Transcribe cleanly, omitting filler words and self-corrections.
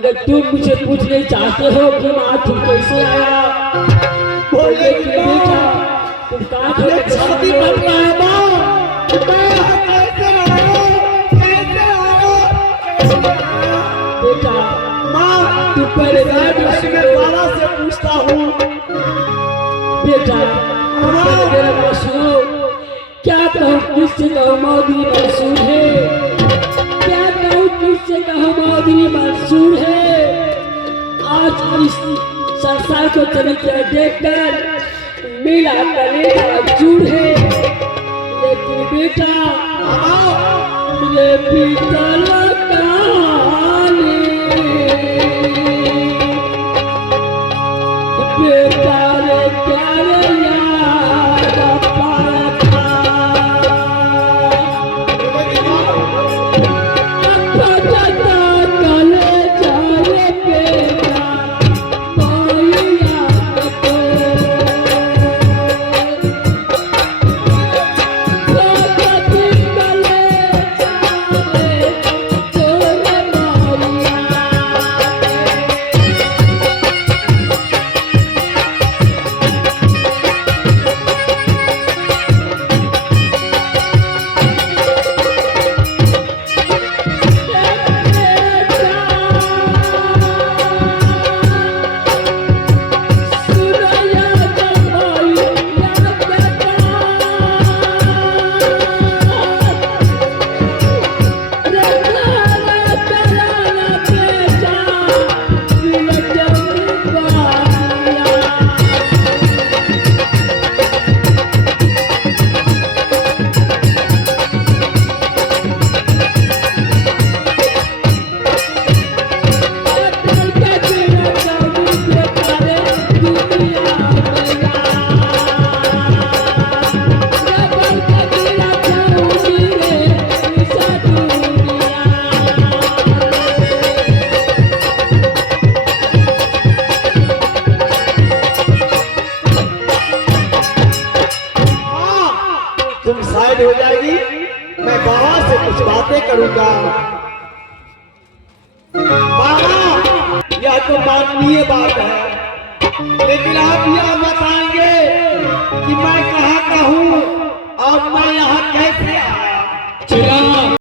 अगर तुम मुझे पूछने चाहते हो कि माँ तुम कैसे आया, बोले कि बेटा तुम कहाँ थे, छाती फट रहा है माँ, मैं कैसे आया, कैसे आया, बेटा माँ तू पहले मैं बाबा से पूछता हूँ। बेटा मेरा बात सुनो, क्या कहूँ किससे कहूँ मौदूदी मंसूर है, क्या कहूँ किससे कहूँ मौदूदी मंसूर है। आज इस संसार को चरित्र देखकर मेरा कलेजा चूर है, लेकिन बेटा मुझे पीतल कहानी बेटा रे क्या रे याद पाता कलेजा रे बेटा तुम साइड हो जाएगी, मैं बाबा से कुछ बातें करूंगा। बाबा यह तो माननीय बात है, लेकिन आप यह बताएंगे कि मैं कहाँ का हूँ और मैं यहाँ कैसे आया। चला